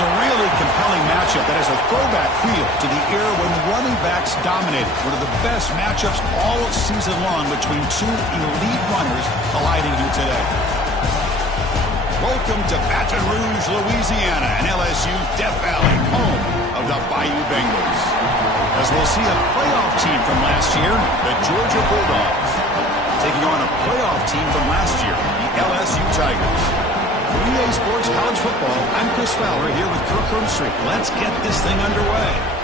It's a really compelling matchup that has a throwback feel to the era when running backs dominated. One of the best matchups all season long between two elite runners colliding here today. Welcome to Baton Rouge, Louisiana, and LSU Death Valley, home of the Bayou Bengals. As we'll see a playoff team from last year, the Georgia Bulldogs, taking on a playoff team from last year, the LSU Tigers. For EA Sports College Football, I'm Chris Fowler here with Kirk Herbstreit. Let's get this thing underway.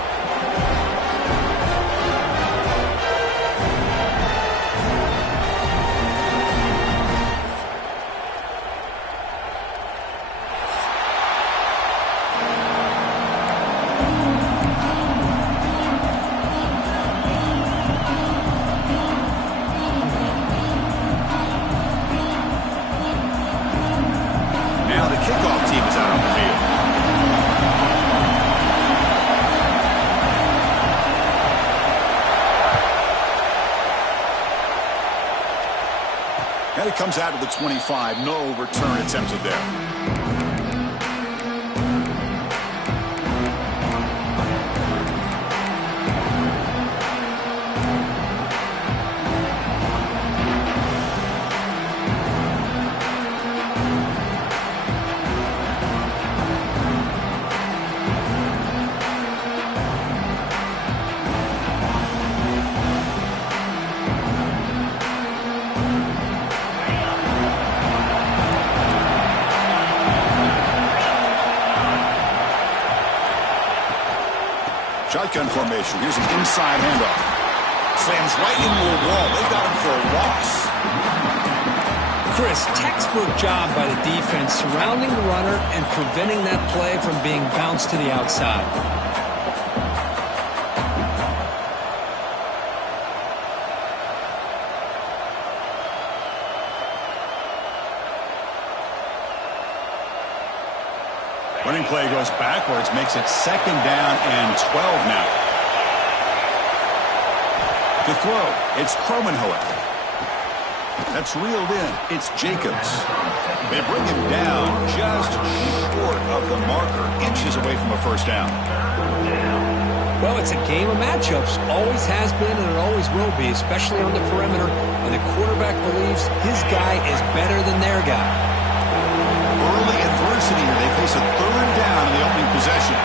And it comes out of the 25. No return attempted there. Shotgun formation. Here's an inside handoff. Slams right into a wall. They got him for a loss. Chris, textbook job by the defense surrounding the runner and preventing that play from being bounced to the outside. Running play goes backwards, makes it second down and 12 now. To throw, it's Cromenhoek. That's reeled in. It's Jacobs. They bring him down just short of the marker, inches away from a first down. Well, it's a game of matchups. Always has been and it always will be, especially on the perimeter. And the quarterback believes his guy is better than their guy. Early adversity here. They face a third down in the opening possession.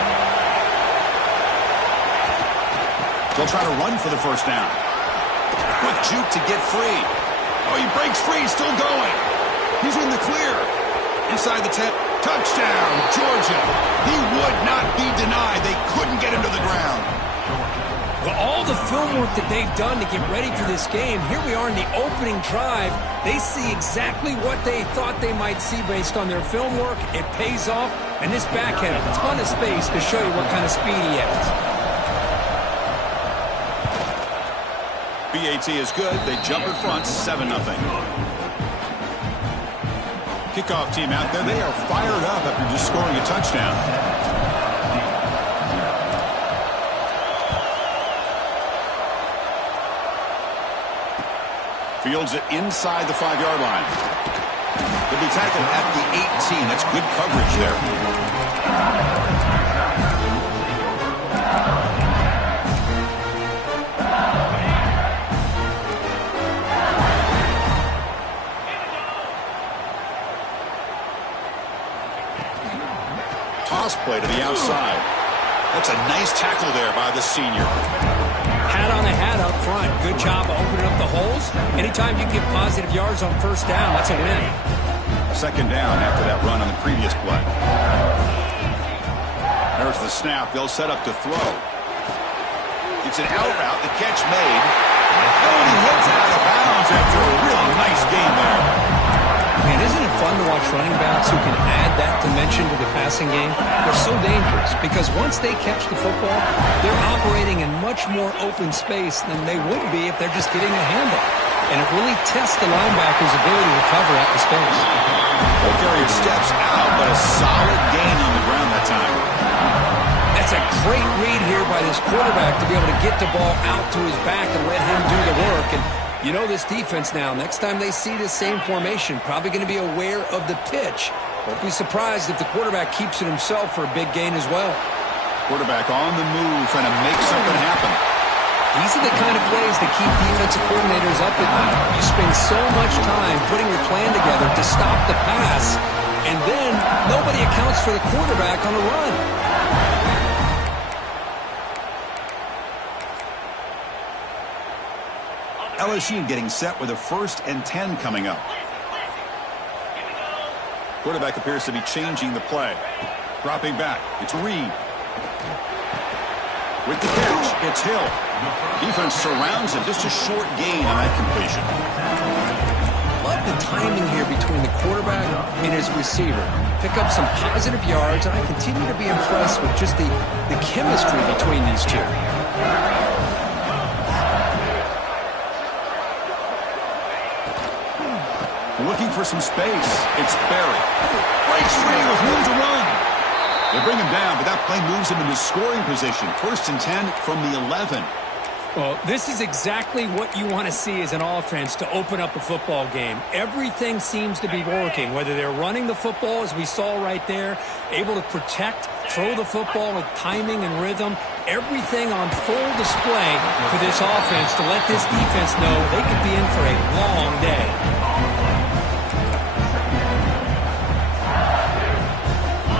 They'll try to run for the first down. Quick juke to get free. Oh, he breaks free. Still going. He's in the clear. Inside the 10. Touchdown, Georgia. He would not be denied. They couldn't get him to the ground. Well, all the film work that they've done to get ready for this game, here we are in the opening drive. They see exactly what they thought they might see based on their film work. It pays off, and this back had a ton of space to show you what kind of speed he has. BAT is good. They jump in front, 7-0. Kickoff team out there. They are fired up after just scoring a touchdown. Fields it inside the 5-yard line. They'll be tackled at the 18. That's good coverage there. Toss play to the outside. That's a nice tackle there by the senior. Hat on the hat up front. Good job of opening up the holes. Anytime you get positive yards on first down, that's a win. Second down after that run on the previous play. There's the snap. They'll set up to throw. It's an out route. The catch made. And he hits it out of bounds after a really nice game there. Man, isn't it fun to watch running backs who can add that dimension to the passing game? They're so dangerous because once they catch the football, they're operating in much more open space than they would be if they're just getting a handoff. And it really tests the linebacker's ability to cover at the space. Ball carrier steps out, but a solid gain on the ground that time. That's a great read here by this quarterback to be able to get the ball out to his back and let him do the work. And you know this defense now, next time they see this same formation, probably going to be aware of the pitch Won't be surprised if the quarterback keeps it himself for a big gain as well. Quarterback on the move, trying to make something happen. These are the kind of plays that keep defensive coordinators up at night. You spend so much time putting your plan together to stop the pass, and then nobody accounts for the quarterback on the run. LSU getting set with a 1st and 10 coming up. Quarterback appears to be changing the play. Dropping back, it's Reed. With the catch, it's Hill. Defense surrounds him. Just a short gain on that completion. Love the timing here between the quarterback and his receiver. Pick up some positive yards, and I continue to be impressed with just the chemistry between these two. Looking for some space. It's Barry. Breaks free with room to run. They bring him down, but that play moves him into scoring position. 1st and 10 from the 11. Well, this is exactly what you want to see as an offense to open up a football game. Everything seems to be working, whether they're running the football, as we saw right there, able to protect, throw the football with timing and rhythm. Everything on full display for this offense to let this defense know they could be in for a long day.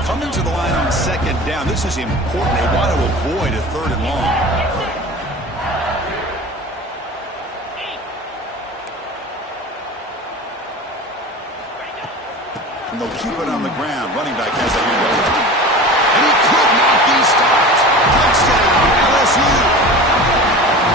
Coming to the line on 2nd down. This is important. They want to avoid a 3rd and long. And they'll keep it on the ground. Running back has the handoff. And he could not be stopped. Touchdown, LSU.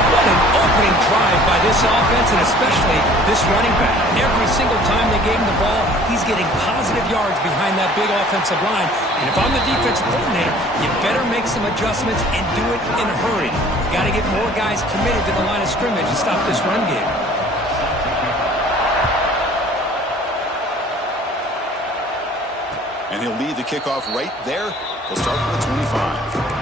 What an opening drive by this offense, and especially this running back. Every single time they gave him the ball, he's getting positive yards behind that big offensive line. And if I'm the defensive coordinator, you better make some adjustments and do it in a hurry. You got to get more guys committed to the line of scrimmage to stop this run game. And he'll lead the kickoff right there. He'll start from the 25.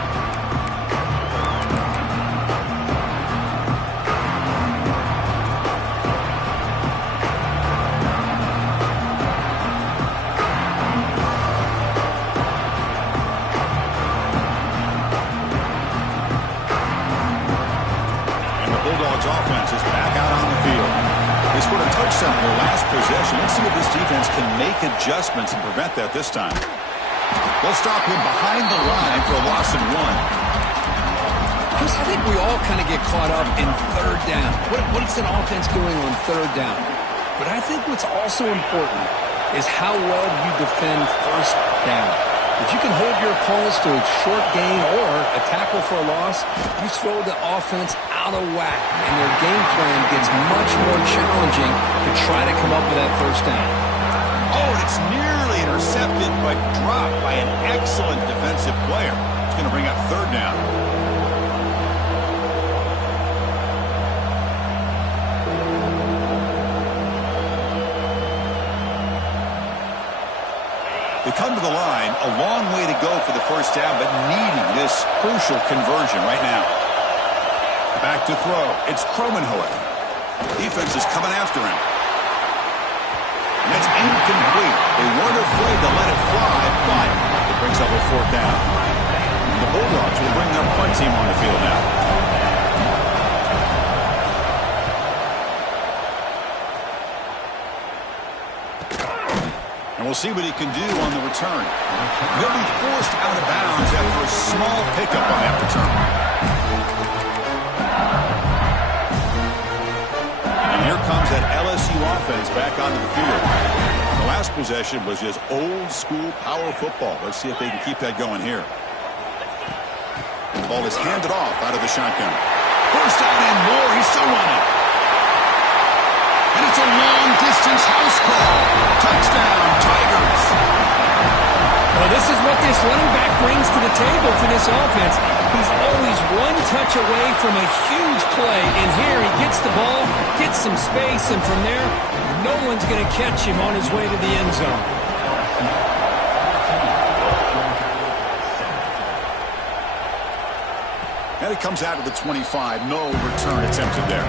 Offense is back out on the field. They scored a touchdown in their last possession. Let's see if this defense can make adjustments and prevent that this time. They'll stop him behind the line for a loss of 1. I think we all kind of get caught up in 3rd down. What is an offense doing on 3rd down? But I think what's also important is how well you defend 1st down. If you can hold your opponents to a short gain or a tackle for a loss, you throw the offense out of whack, and their game plan gets much more challenging to try to come up with that 1st down. Oh, it's nearly intercepted, but dropped by an excellent defensive player. It's going to bring up 3rd down. They come to the line, a long way to go for the 1st down, but needing this crucial conversion right now. Back to throw. It's Cromenhoek. Defense is coming after him. And that's incomplete. They weren't afraid to let it fly, but it brings up a 4th down. And the Bulldogs will bring their punt team on the field now. And we'll see what he can do on the return. He'll be forced out of bounds after a small pickup on that return. And here comes that LSU offense back onto the field. The last possession was just old-school power football. Let's see if they can keep that going here. And the ball is handed off out of the shotgun. 1st down and more. He's still running. And it's a long-distance house call. Touchdown, Tigers. Well, this is what this running back brings to the table for this offense. He's always one touch away from a huge play. And here he gets the ball, gets some space, and from there, no one's going to catch him on his way to the end zone. And it comes out of the 25. No return attempted there.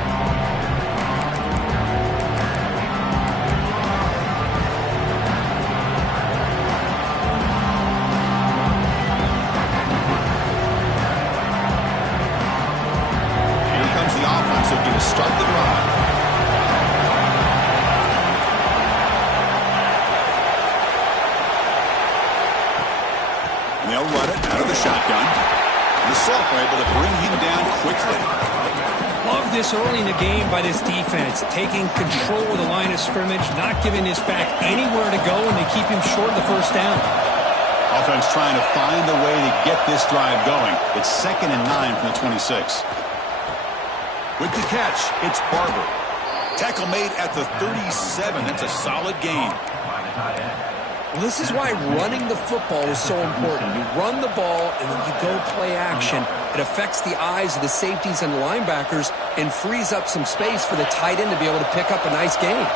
shotgun. The Salt were able to bring him down quickly. Love this early in the game by this defense, taking control of the line of scrimmage, not giving this back anywhere to go, and they keep him short of the first down. Offense trying to find a way to get this drive going. It's 2nd and 9 from the 26. With the catch, it's Barber. Tackle made at the 37. That's a solid gain. Well, this is why running the football is so important. You run the ball, and then you go play action. It affects the eyes of the safeties and the linebackers and frees up some space for the tight end to be able to pick up a nice gain.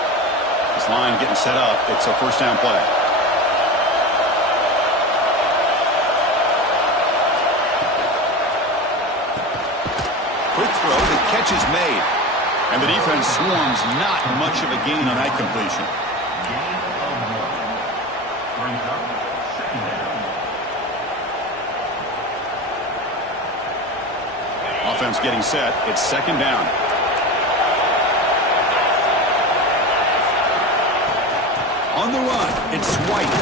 This line getting set up. It's a first down play. Quick throw. The catch is made. And the defense swarms not much of a gain on that completion. Offense getting set. It's 2nd down. On the run, it's White.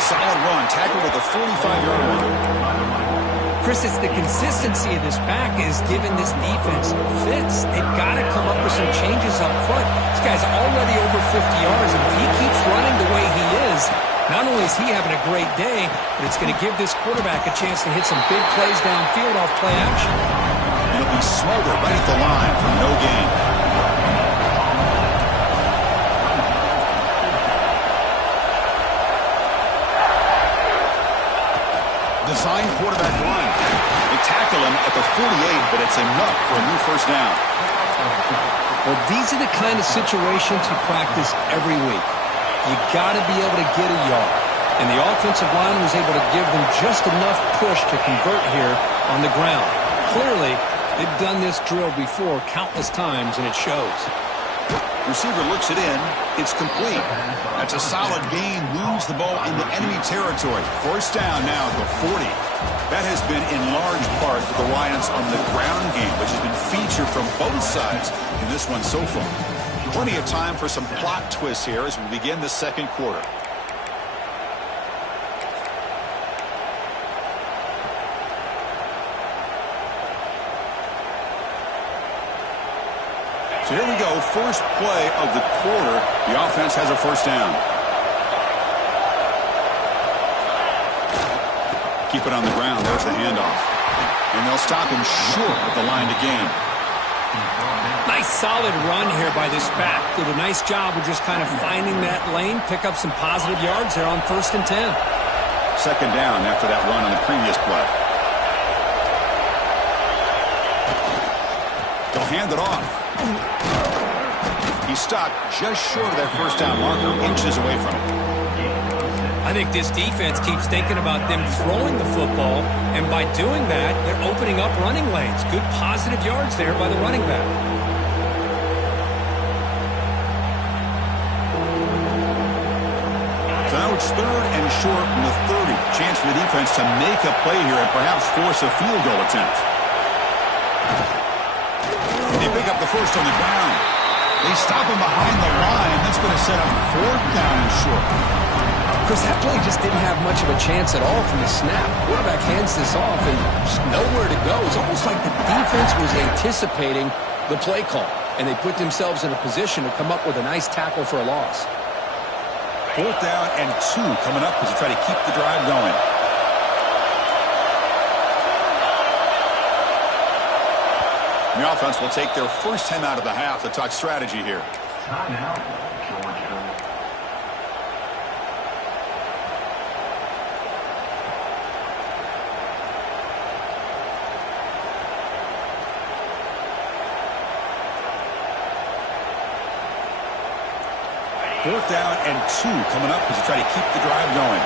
Solid run. Tackled at the 45-yard line. Chris, it's the consistency of this back is giving this defense fits. They've got to come up with some changes up front. This guy's already over 50 yards, and if he keeps running the way he is, not only is he having a great day, but it's going to give this quarterback a chance to hit some big plays downfield off play action. It'll be Smolder right at the line for no gain. Design quarterback run. They tackle him at the 48, but it's enough for a new first down. Well, these are the kind of situations you practice every week. You got to be able to get a yard. And the offensive line was able to give them just enough push to convert here on the ground. Clearly, they've done this drill before countless times, and it shows. Receiver looks it in. It's complete. That's a solid gain. Moves the ball into enemy territory. First down now at the 40. That has been in large part the reliance on the ground game, which has been featured from both sides in this one so far. Plenty of time for some plot twists here as we begin the second quarter. So here we go, first play of the quarter. The offense has a first down. Keep it on the ground. There's the handoff. And they'll stop him short at the line to gain. Nice solid run here by this back. Did a nice job of just kind of finding that lane, pick up some positive yards there on 1st and 10. 2nd down after that run on the previous play. They'll hand it off. He's stopped just short of that first down marker, inches away from it. I think this defense keeps thinking about them throwing the football, and by doing that, they're opening up running lanes. Good positive yards there by the running back. So now it's 3rd and short from the 30. Chance for the defense to make a play here and perhaps force a field goal attempt. They pick up the first on the ground. They stop him behind the line. That's going to set up 4th down and short. Chris, that play just didn't have much of a chance at all from the snap. Quarterback hands this off and just nowhere to go. It's almost like the defense was anticipating the play call, and they put themselves in a position to come up with a nice tackle for a loss. 4th down and 2 coming up as they try to keep the drive going. The offense will take their first time out of the half to talk strategy here. Timeout, Georgia. Fourth down and 2 coming up as they try to keep the drive going.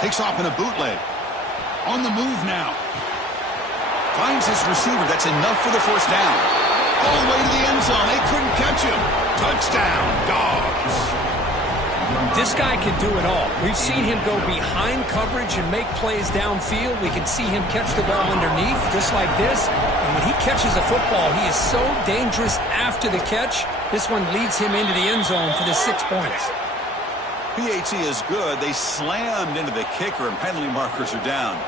Takes off in a bootleg. On the move now. Finds his receiver. That's enough for the first down. All the way to the end zone. They couldn't catch him. Touchdown, Dogs. This guy can do it all. We've seen him go behind coverage and make plays downfield. We can see him catch the ball underneath just like this. And when he catches a football, he is so dangerous after the catch. This one leads him into the end zone for the 6 points. PAT is good. They slammed into the kicker, and penalty markers are down.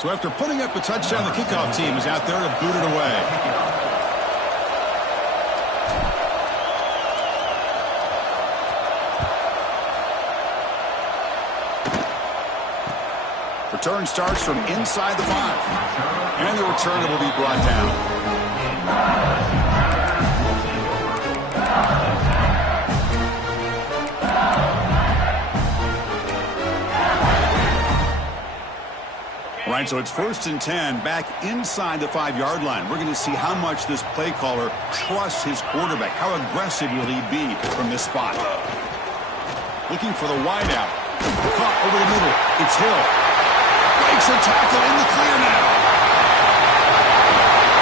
So after putting up a touchdown, the kickoff team is out there to boot it away. Return starts from inside the 5. And the return will be brought down. Right, so it's 1st and 10 back inside the 5-yard line. We're going to see how much this play caller trusts his quarterback. How aggressive will he be from this spot? Looking for the wideout. Caught over the middle. It's Hill. Breaks a tackle in the clear now.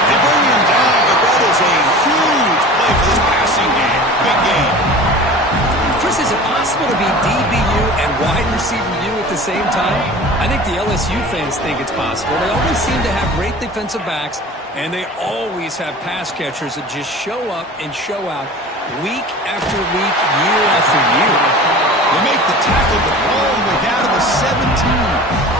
They bring him down, but that is a huge play for this passing game. Big game. Chris, is it possible to be DBU and wide receiver U at the same time? I think the LSU fans think it's possible. They always seem to have great defensive backs, and they always have pass catchers that just show up and show out week after week, year after year. They make the tackle, but all the way down to the 17.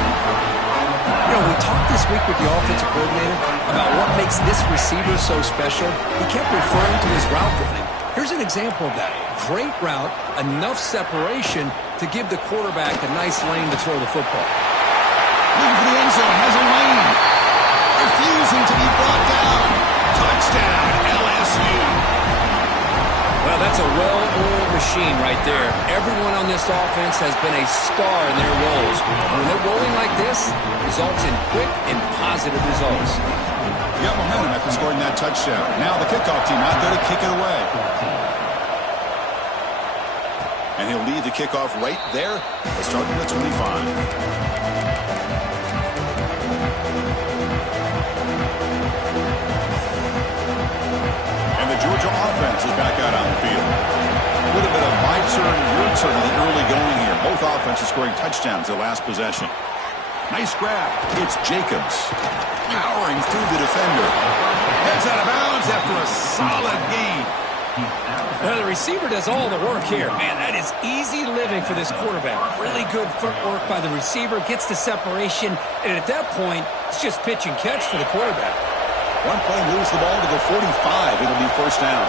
You know, we talked this week with the offensive coordinator about what makes this receiver so special. He kept referring to his route running. Here's an example of that. Great route, enough separation to give the quarterback a nice lane to throw the football. Looking for the end zone, has a lane. Refusing to be brought down. Touchdown, LSU. Well, that's a well-oiled machine right there. Everyone on this offense has been a star in their roles. When they're rolling like this, results in quick and positive results. You got momentum after scoring that touchdown. Now the kickoff team out there to kick it away. And he'll lead the kickoff right there. Let's start at the 25. And the Georgia offense is back out on the field. A little bit of my turn, your turn in the early going here. Both offenses scoring touchdowns their last possession. Nice grab. It's Jacobs. Powering through the defender. Heads out of bounds after a solid gain. The receiver does all the work here. Man, that is easy living for this quarterback. Really good footwork by the receiver. Gets the separation. And at that point, it's just pitch and catch for the quarterback. One play moves the ball to the 45. It'll be 1st down.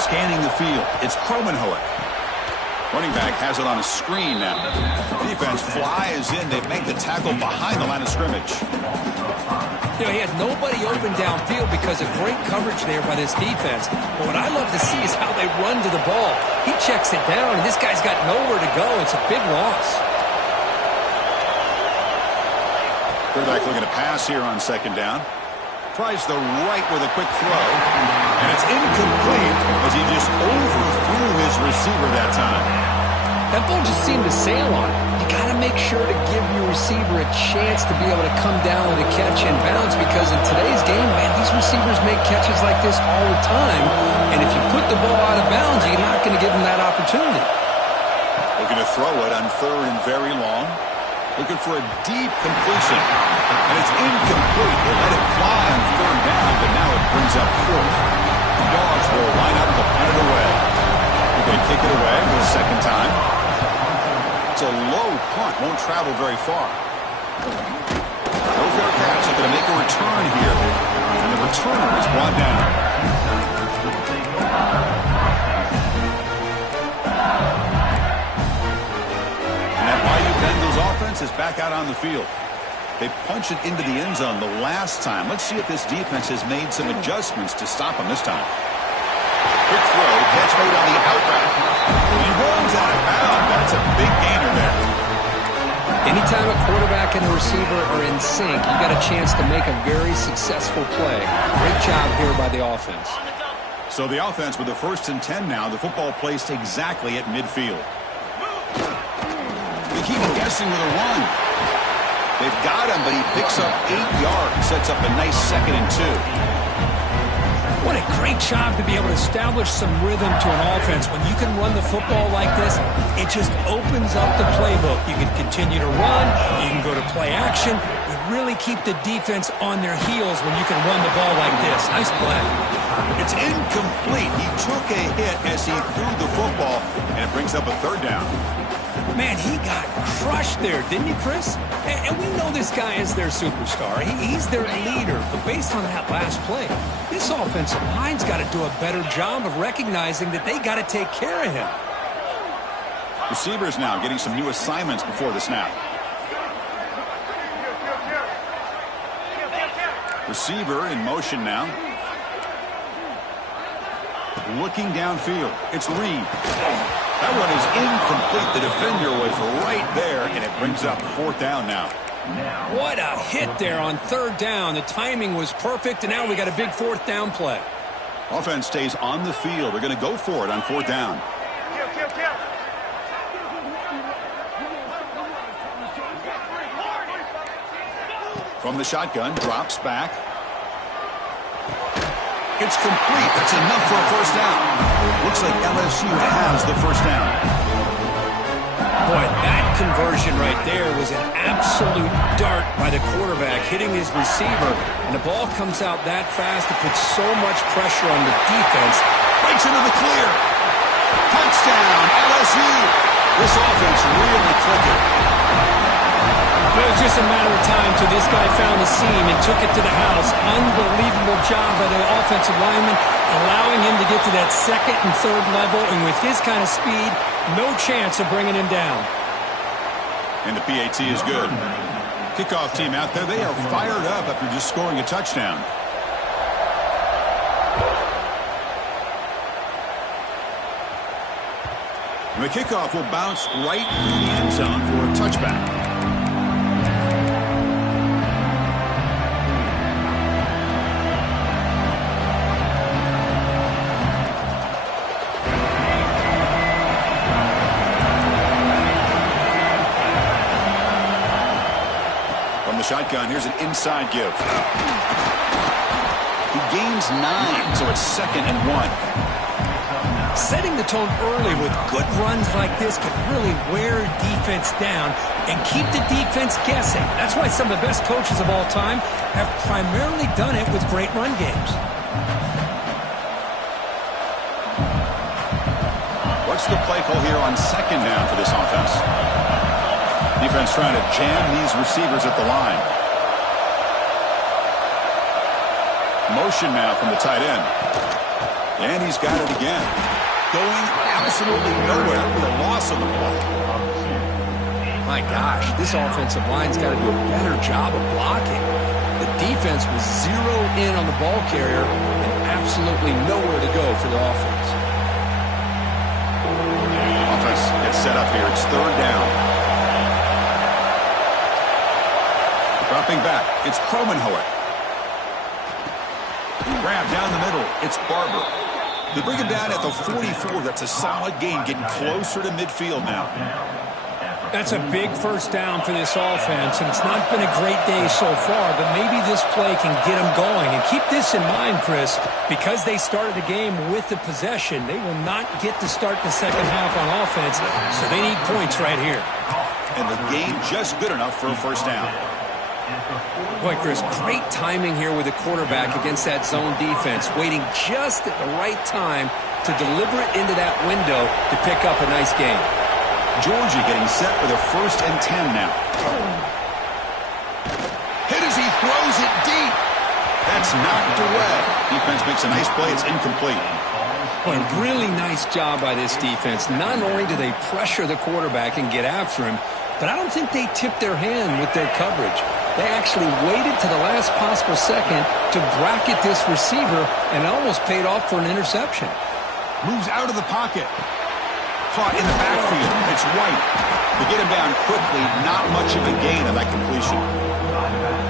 Scanning the field. It's Kromenhoek. Running back has it on a screen now. Defense flies in. They make the tackle behind the line of scrimmage. You know, he had nobody open downfield because of great coverage there by this defense. But what I love to see is how they run to the ball. He checks it down, and this guy's got nowhere to go. It's a big loss. Quarterback looking to pass here on 2nd down. Tries the right with a quick throw. And it's incomplete as he just overthrew his receiver that time. That ball just seemed to sail on him. You got to make sure to give your receiver a chance to be able to come down with a catch and bounce, because in today's game, man, these receivers make catches like this all the time. And if you put the ball out of bounds, you're not going to give them that opportunity. Looking to throw it on 3rd and very long. Looking for a deep completion. And it's incomplete. They let it fly on 3rd down, but now it brings up 4th. The Dogs will line up to punt it away. They're going to kick it away for the 2nd time. It's a low punt. Won't travel very far. No fair catch. They're going to make a return here. And the returner is brought down. And that Bayou Bengals offense is back out on the field. They punched it into the end zone the last time. Let's see if this defense has made some adjustments to stop them this time. Quick throw, catch made on the out route. He rolls out of bounds. That's a big gainer there. Anytime a quarterback and a receiver are in sync, you got a chance to make a very successful play. Great job here by the offense. So the offense with the 1st and 10 now. The football placed exactly at midfield. They keep guessing with a run. They've got him, but he picks up 8 yards. Sets up a nice 2nd and 2. What a great job to be able to establish some rhythm to an offense. When you can run the football like this, it just opens up the playbook. You can continue to run. You can go to play action. You really keep the defense on their heels when you can run the ball like this. Nice play. It's incomplete. He took a hit as he threw the football, and it brings up a 3rd down. Man, he got crushed there, didn't he, Chris? And we know this guy is their superstar. He's their leader. But based on that last play, this offensive line's got to do a better job of recognizing that they got to take care of him. Receivers now getting some new assignments before the snap. Receiver in motion now. Looking downfield. It's Reed. That one is incomplete. The defender was right there, and it brings up 4th down now. What a hit there on 3rd down. The timing was perfect, and now we got a big 4th down play. Offense stays on the field. They're going to go for it on 4th down. From the shotgun, drops back. It's complete. That's enough for a 1st down. Looks like LSU has the 1st down. Boy, that conversion right there was an absolute dart by the quarterback, hitting his receiver, and the ball comes out that fast. It puts so much pressure on the defense. Breaks into the clear. Touchdown, LSU. This offense really clicking. It was just a matter of time till this guy found the seam and took it to the house. Unbelievable job by the offensive lineman, allowing him to get to that 2nd and 3rd level, and with his kind of speed, no chance of bringing him down. And the PAT is good. Kickoff team out there, they are fired up after just scoring a touchdown. And the kickoff will bounce right through the end zone for a touchback. Shotgun, here's an inside give. He gains 9, so it's 2nd and 1. Setting the tone early with good runs like this can really wear defense down and keep the defense guessing. That's why some of the best coaches of all time have primarily done it with great run games. What's the play call here on 2nd down for this offense? Defense trying to jam these receivers at the line. Motion now from the tight end. And he's got it again. Going absolutely nowhere with a loss on the ball. My gosh, this offensive line's got to do a better job of blocking. The defense was zeroed in on the ball carrier and absolutely nowhere to go for the offense. Offense gets set up here. It's 3rd down. Dropping back, it's Kromenhoek. Grab down the middle, it's Barber. They bring him down at the 44. That's a solid gain, getting closer to midfield now. That's a big 1st down for this offense, and it's not been a great day so far, but maybe this play can get them going. And keep this in mind, Chris, because they started the game with the possession, they will not get to start the 2nd half on offense, so they need points right here. And the game just good enough for a 1st down. Boy, Chris, great timing here with the quarterback against that zone defense, waiting just at the right time to deliver it into that window to pick up a nice gain. Georgia getting set for the 1st and 10 now. Hit as he throws it deep. That's knocked away. Defense makes a nice play. It's incomplete. Boy, really nice job by this defense. Not only do they pressure the quarterback and get after him, but I don't think they tipped their hand with their coverage. They actually waited to the last possible second to bracket this receiver, and almost paid off for an interception. Moves out of the pocket. Caught in the backfield. It's White. They get him down quickly. Not much of a gain on that completion.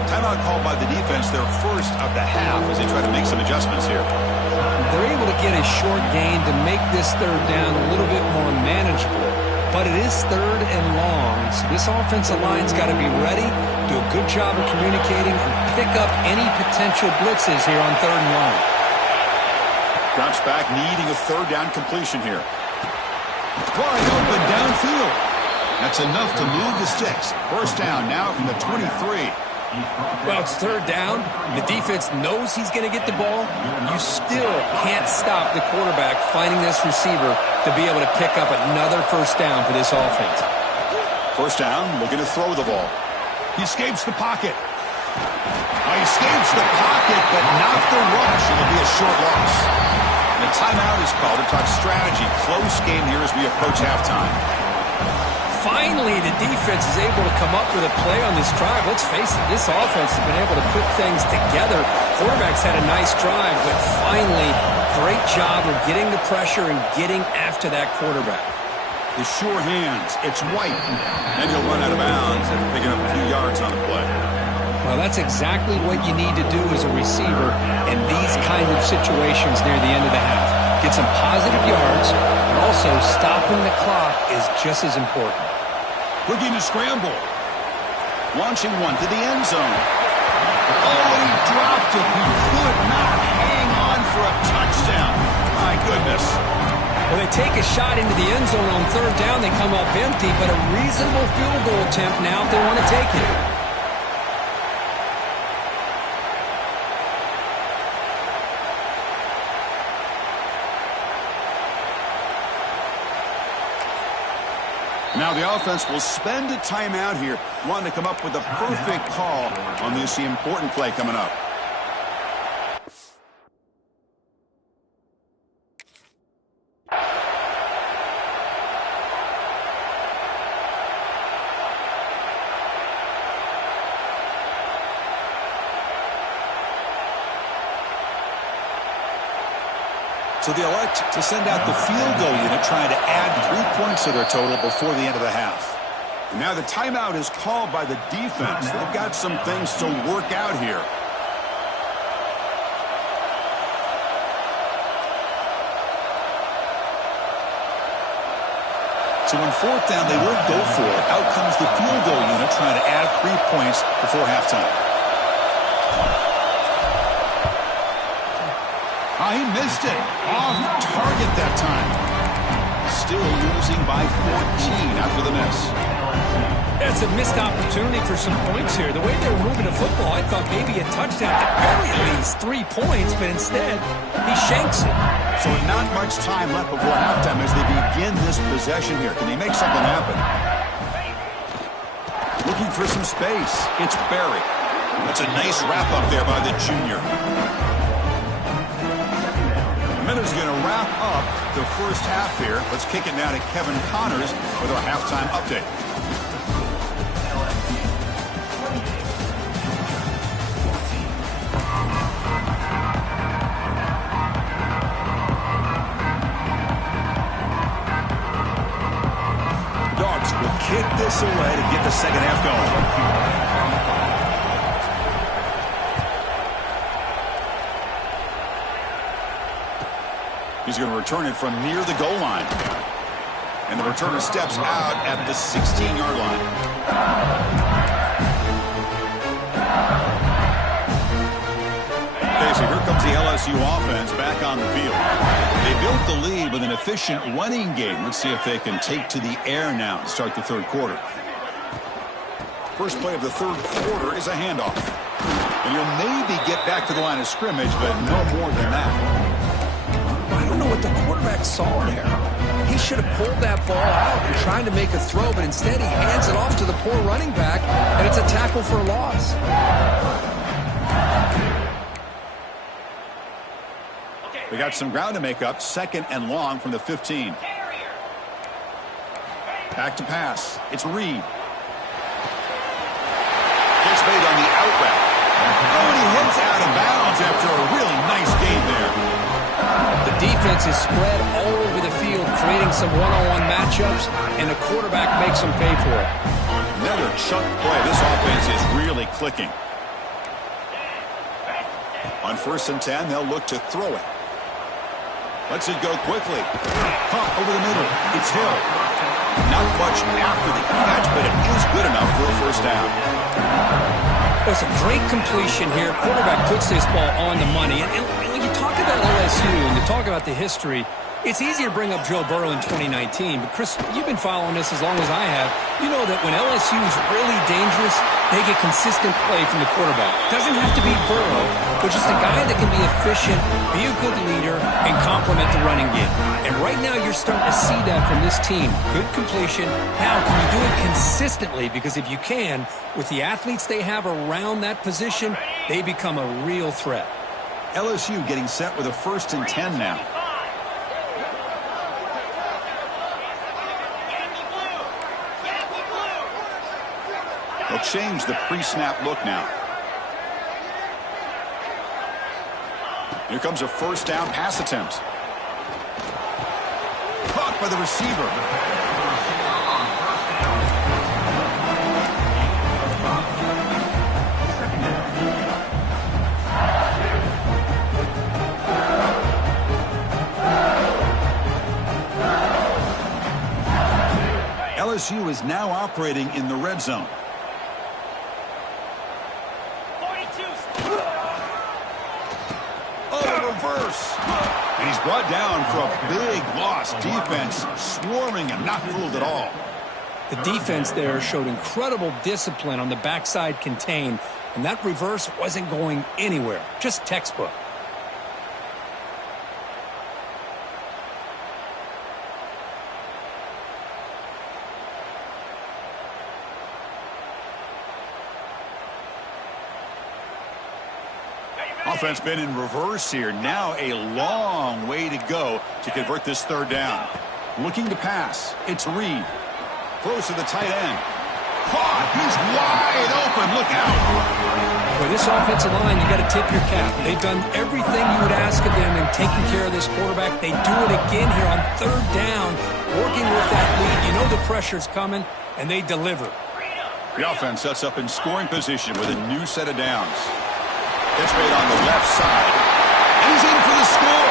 Timeout called by the defense, their 1st of the half, as they try to make some adjustments here. They're able to get a short gain to make this 3rd down a little bit more manageable. but it is 3rd and long, so this offensive line's got to be ready, do a good job of communicating, and pick up any potential blitzes here on 3rd and long. Drops back, needing a 3rd down completion here. Wide open downfield. That's enough to move the sticks. 1st down now from the 23. Well, it's 3rd down. The defense knows he's going to get the ball. You still can't stop the quarterback finding this receiver to be able to pick up another 1st down for this offense. 1st down, looking to throw the ball. He escapes the pocket. He escapes the pocket, but not the rush. It'll be a short loss. And a timeout is called to talk strategy. Close game here as we approach halftime. Finally, the defense is able to come up with a play on this drive. Let's face it, this offense has been able to put things together. Quarterback's had a nice drive, but finally, great job of getting the pressure and getting after that quarterback. The sure hands. It's White. And he'll run out of bounds after picking up a few yards on the play. Well, that's exactly what you need to do as a receiver in these kind of situations near the end of the half. Get some positive yards, but also stopping the clock is just as important. Looking to scramble. Launching one to the end zone. Oh, he dropped it. He could not hang on for a touchdown. My goodness. Well, they take a shot into the end zone on 3rd down. They come up empty, but a reasonable field goal attempt now if they want to take it. Now the offense will spend a timeout here, wanting to come up with the perfect call on this important play coming up. So they elect to send out the field goal unit, trying to add 3 points to their total before the end of the half. And now the timeout is called by the defense. They've got some things to work out here. So on 4th down, they won't go for it. Out comes the field goal unit, trying to add 3 points before halftime. He missed it. Off target that time. Still losing by 14 after the miss. That's a missed opportunity for some points here. The way they were moving the football, I thought maybe a touchdown at very least 3 points, but instead, he shanks it. So not much time left before halftime as they begin this possession here. Can they make something happen? Looking for some space. It's Barry. That's a nice wrap up there by the junior. Miller's going to wrap up the 1st half here. Let's kick it now to Kevin Connors with our halftime update. Dogs will kick this away to get the 2nd half going. He's going to return it from near the goal line. And the returner steps out at the 16-yard line. Okay, so here comes the LSU offense back on the field. They built the lead with an efficient running game. Let's see if they can take to the air now to start the 3rd quarter. First play of the 3rd quarter is a handoff. And you'll maybe get back to the line of scrimmage, but no more than that. I don't know what the quarterback saw there. He should have pulled that ball out and trying to make a throw, but instead he hands it off to the poor running back, and it's a tackle for a loss. We got some ground to make up. 2nd and long from the 15. Back to pass. It's Reed. Catch made on the out route. Oh, and he hits out of bounds after a really nice game there. The defense is spread all over the field, creating some one-on-one matchups, and the quarterback makes them pay for it. Another chunk play. This offense is really clicking. On 1st and 10, they'll look to throw it. Lets it go quickly. Pump over the middle. It's Hill. Not much after the catch, but it is good enough for a first down. It's a great completion here. Quarterback puts this ball on the money. And when you talk about LSU and you talk about the history, it's easy to bring up Joe Burrow in 2019. But, Chris, you've been following this as long as I have. You know that when LSU is really dangerous, they get consistent play from the quarterback. Doesn't have to be Burrow, but just a guy that can be efficient, be a good leader, and complement the running game. And right now you're starting to see that from this team. Good completion. Now, can you do it consistently? Because if you can, with the athletes they have around that position, they become a real threat. LSU getting set with a 1st and 10 now. They'll change the pre-snap look now. Here comes a first down pass attempt. Caught by the receiver. LSU is now operating in the red zone. And he's brought down for a big loss. Defense swarming and not fooled at all. The defense there showed incredible discipline on the backside contain, and that reverse wasn't going anywhere. Just textbook. Offense been in reverse here. Now a long way to go to convert this 3rd down. Looking to pass. It's Reed. Throws to the tight end. Caught. He's wide open. Look out. For this offensive line, you got to tip your cap. They've done everything you would ask of them in taking care of this quarterback. They do it again here on 3rd down, working with that lead. You know the pressure's coming, and they deliver. The offense sets up in scoring position with a new set of downs. It's made on the left side. And he's in for the score.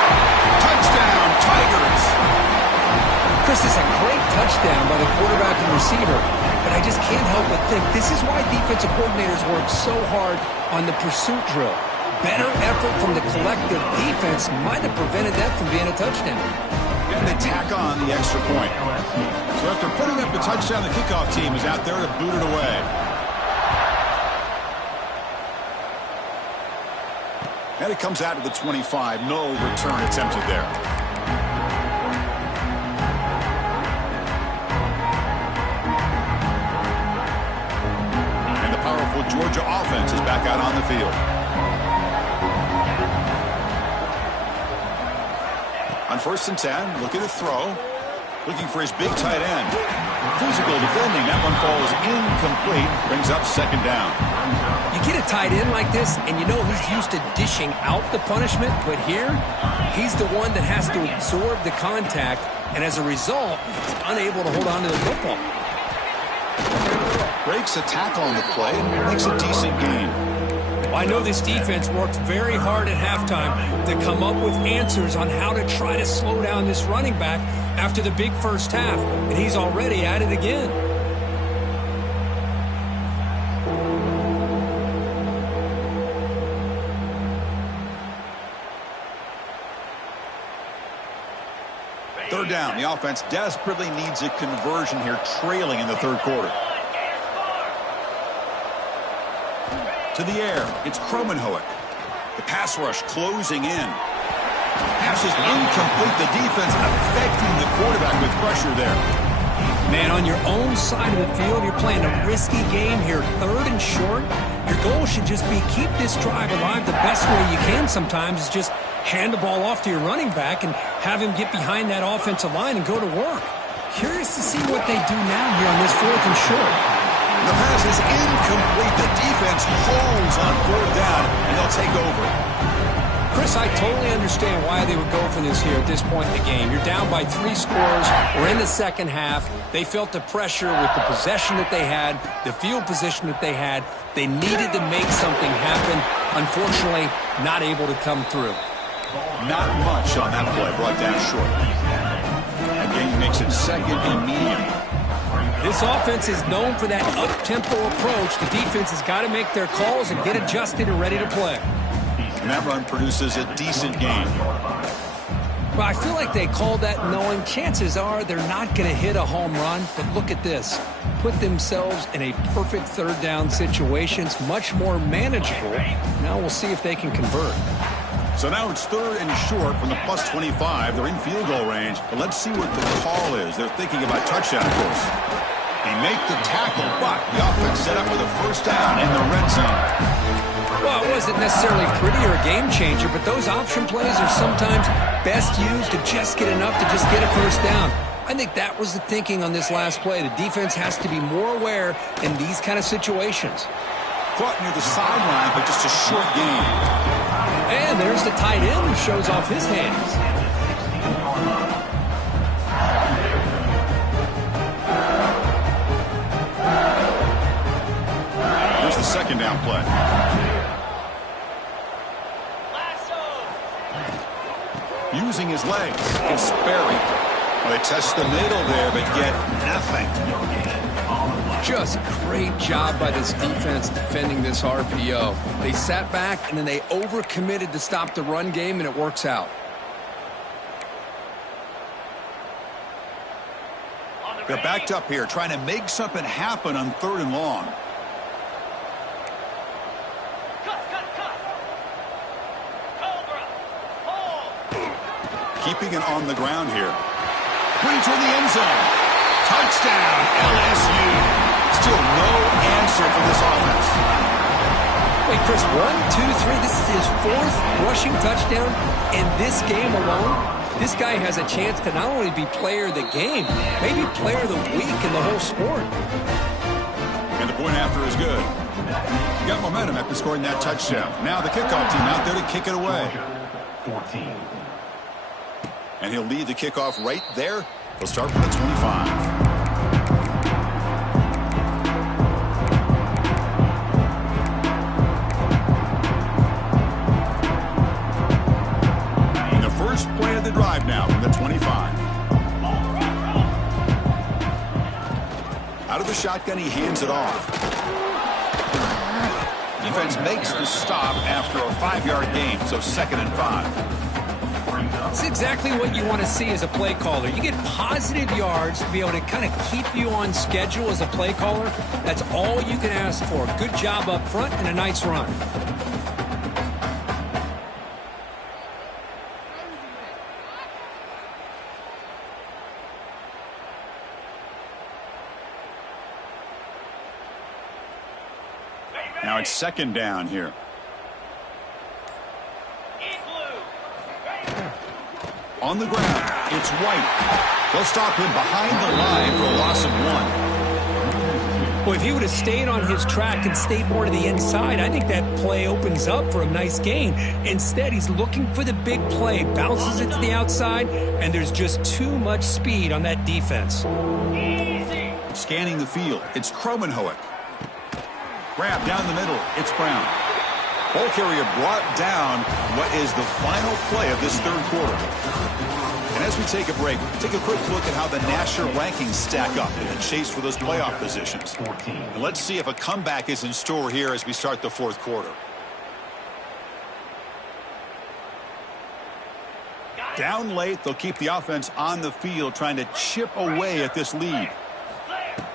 Touchdown, Tigers. Chris, is a great touchdown by the quarterback and receiver, but I just can't help but think this is why defensive coordinators work so hard on the pursuit drill. Better effort from the collective defense might have prevented that from being a touchdown. And they tack on the extra point. So after putting up a touchdown, the kickoff team is out there to boot it away. And it comes out to the 25. No return attempted there. And the powerful Georgia offense is back out on the field. On 1st and 10, looking to throw. Looking for his big tight end. Physical defending. That one falls incomplete. Brings up 2nd down. You get a tight end like this, and you know he's used to dishing out the punishment, but here, he's the one that has to absorb the contact, and as a result, he's unable to hold on to the football. Breaks a tackle on the play and makes a decent gain. Well, I know this defense worked very hard at halftime to come up with answers on how to try to slow down this running back after the big first half, and he's already at it again. Third down. The offense desperately needs a conversion here, trailing in the 3rd quarter. To the air. It's Kromenhoek. The pass rush closing in. Pass is incomplete. The defense affecting the quarterback with pressure there. Man, on your own side of the field, you're playing a risky game here. 3rd and short. Your goal should just be keep this drive alive the best way you can sometimes is just hand the ball off to your running back and have him get behind that offensive line and go to work. Curious to see what they do now here on this 4th and short. The pass is incomplete. The defense holds on 4th down, and they'll take over. Chris, I totally understand why they would go for this here at this point in the game. You're down by 3 scores. We're in the 2nd half. They felt the pressure with the possession that they had, the field position that they had. They needed to make something happen. Unfortunately, not able to come through. Not much on that play, brought down short. Gain makes it second and medium. This offense is known for that up-tempo approach. The defense has got to make their calls and get adjusted and ready to play. And that run produces a decent gain. Well, I feel like they called that knowing chances are they're not going to hit a home run. But look at this. Put themselves in a perfect third down situation. It's much more manageable. Now we'll see if they can convert. So now it's third and short from the plus 25. They're in field goal range. But let's see what the call is. They're thinking about touchdown course. They make the tackle, but the offense set up with a first down in the red zone. Well, it wasn't necessarily pretty or a game changer, but those option plays are sometimes best used to just get enough to just get a first down. I think that was the thinking on this last play. The defense has to be more aware in these kind of situations. Caught near the sideline, but just a short gain. And there's the tight end who shows off his hands. Here's the second down play. Using his legs. It's Sperry. Well, they test the middle there, but get nothing. Just great job by this defense defending this RPO. They sat back, and then they overcommitted to stop the run game, and it works out. They're backed up here, trying to make something happen on third and long. Keeping it on the ground here. Putting toward the end zone. Touchdown, LSU. Still no answer for this offense. Wait, Chris, 1, 2, 3. This is his fourth rushing touchdown in this game alone. This guy has a chance to not only be player of the game, maybe player of the week in the whole sport. And the point after is good. Got momentum after scoring that touchdown. Now the kickoff team out there to kick it away. 14. And he'll lead the kickoff right there. He'll start from the 25. And the first play of the drive now from the 25. Out of the shotgun, he hands it off. Defense makes the stop after a 5-yard gain, so 2nd and 5. It's exactly what you want to see as a play caller. You get positive yards to be able to kind of keep you on schedule as a play caller. That's all you can ask for. Good job up front and a nice run. Now it's 2nd down here. On the ground, it's White. They'll stop him behind the line for a loss of 1. Well, if he would have stayed on his track and stayed more to the inside, I think that play opens up for a nice gain. Instead, he's looking for the big play, bounces it to the outside, and there's just too much speed on that defense. Scanning the field, it's Kromenhoek. Grab down the middle, it's Brown. Ball carrier brought down what is the final play of this third quarter. And as we take a break, take a quick look at how the national rankings stack up in the chase for those playoff positions. And let's see if a comeback is in store here as we start the fourth quarter. Down late, they'll keep the offense on the field trying to chip away at this lead.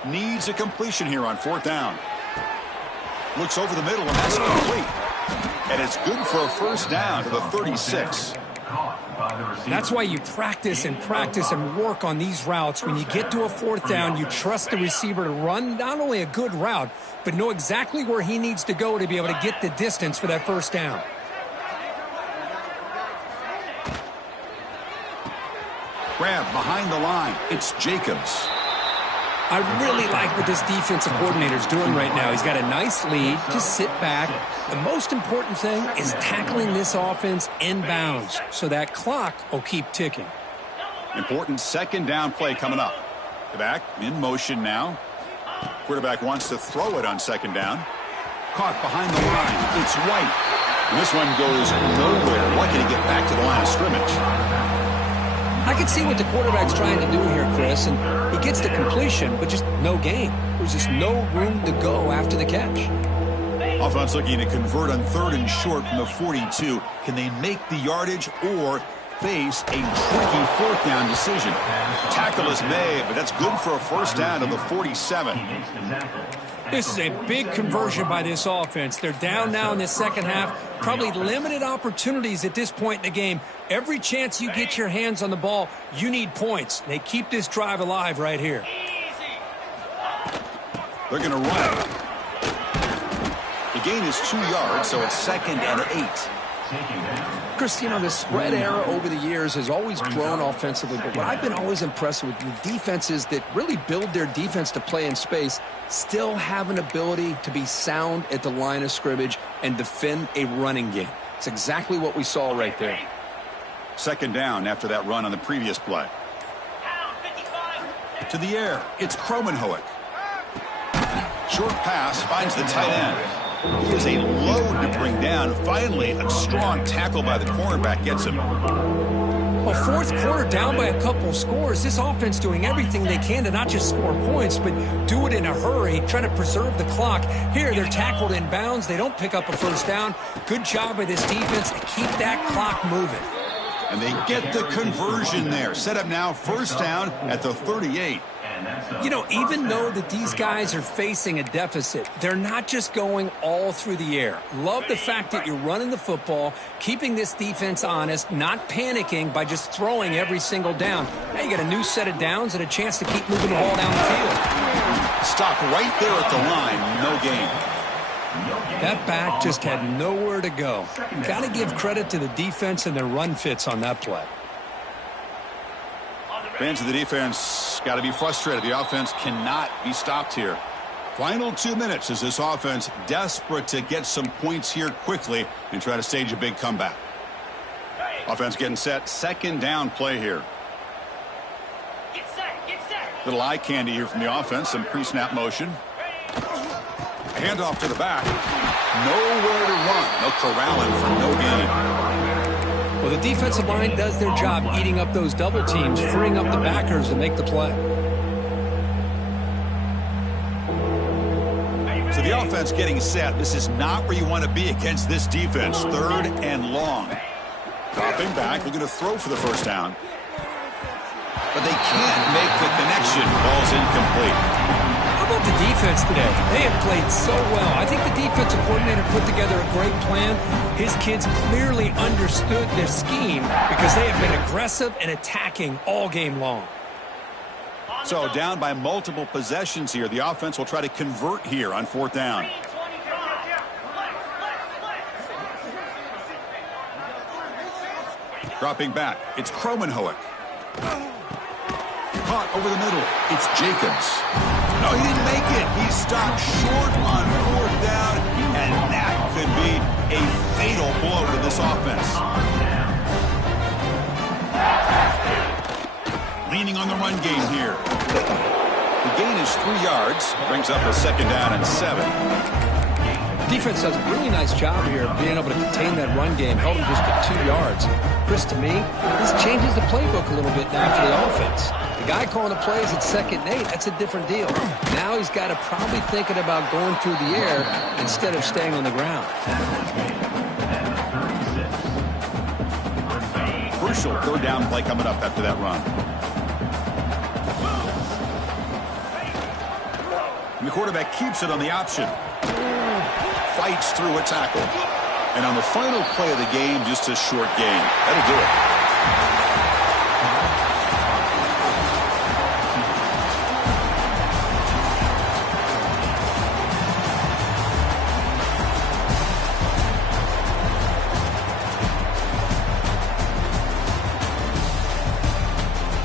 Needs a completion here on 4th down. Looks over the middle, and that's complete. And it's good for a first down to the 36. That's why you practice and practice and work on these routes. When you get to a 4th down, you trust the receiver to run not only a good route, but know exactly where he needs to go to be able to get the distance for that first down. Grab behind the line. It's Jacobs. I really like what this defensive coordinator is doing right now. He's got a nice lead. Just sit back. The most important thing is tackling this offense inbounds so that clock will keep ticking. Important 2nd down play coming up. The back in motion now. Quarterback wants to throw it on 2nd down. Caught behind the line. It's White. And this one goes nowhere. Lucky to get back to the line of scrimmage. I can see what the quarterback's trying to do here, Chris, and he gets the completion, but just no gain. There's just no room to go after the catch. Offense looking to convert on 3rd and short from the 42. Can they make the yardage or face a tricky 4th down decision? Tackle is made, but that's good for a 1st down to the 47. This is a big conversion by this offense. They're down now in the second half. Probably limited opportunities at this point in the game. Every chance you get your hands on the ball, you need points. They keep this drive alive right here. They're going to run it. The gain is 2 yards, so it's 2nd and 8. Chris, you know, the spread era over the years has always grown offensively, but what I've been always impressed with the defenses that really build their defense to play in space still have an ability to be sound at the line of scrimmage and defend a running game. It's exactly what we saw right there. 2nd down after that run on the previous play. To the air, it's Kromenhoek. Short pass finds the tight end. He is a load to bring down. Finally, a strong tackle by the cornerback gets him. Well, 4th quarter down by a couple of scores. This offense doing everything they can to not just score points, but do it in a hurry, trying to preserve the clock. Here, they're tackled in bounds. They don't pick up a 1st down. Good job by this defense to keep that clock moving. And they get the conversion there. Set up now, 1st down at the 38. You know, even though that these guys are facing a deficit, they're not just going all through the air. Love the fact that you're running the football, keeping this defense honest, not panicking by just throwing every single down. Now you got a new set of downs and a chance to keep moving the ball down the field. Stop right there at the line. No gain. That back just had nowhere to go. Got to give credit to the defense and their run fits on that play. Fans of the defense got to be frustrated. The offense cannot be stopped here. Final 2 minutes as this offense desperate to get some points here quickly and try to stage a big comeback. Offense getting set. 2nd down play here. Little eye candy here from the offense. Some pre-snap motion. Handoff to the back. Nowhere to run. No corralling for no gain. Well, the defensive line does their job eating up those double teams, freeing up the backers to make the play. So the offense getting set. This is not where you want to be against this defense. 3rd and long. Dropping back. They're going to throw for the 1st down. But they can't make the connection. Ball's incomplete. How about the defense today? They have played so well. I think the defensive coordinator put together a great plan. His kids clearly understood their scheme because they have been aggressive and attacking all game long. So down by multiple possessions here. The offense will try to convert here on 4th down. Dropping back. It's Kromenhoek. Caught over the middle. It's Jacobs. No, he didn't make it. He stopped short on 4th down, and that could be a fatal blow to this offense. Leaning on the run game here. The gain is 3 yards. Brings up a 2nd down and 7. Defense does a really nice job here of being able to contain that run game. Held him just to 2 yards. Chris, to me, this changes the playbook a little bit now for the offense. The guy calling the plays at 2nd and 8, that's a different deal. Now he's got to probably thinking about going through the air instead of staying on the ground. Crucial 3rd down play coming up after that run. And the quarterback keeps it on the option. Fights through a tackle. And on the final play of the game, just a short gain. That'll do it.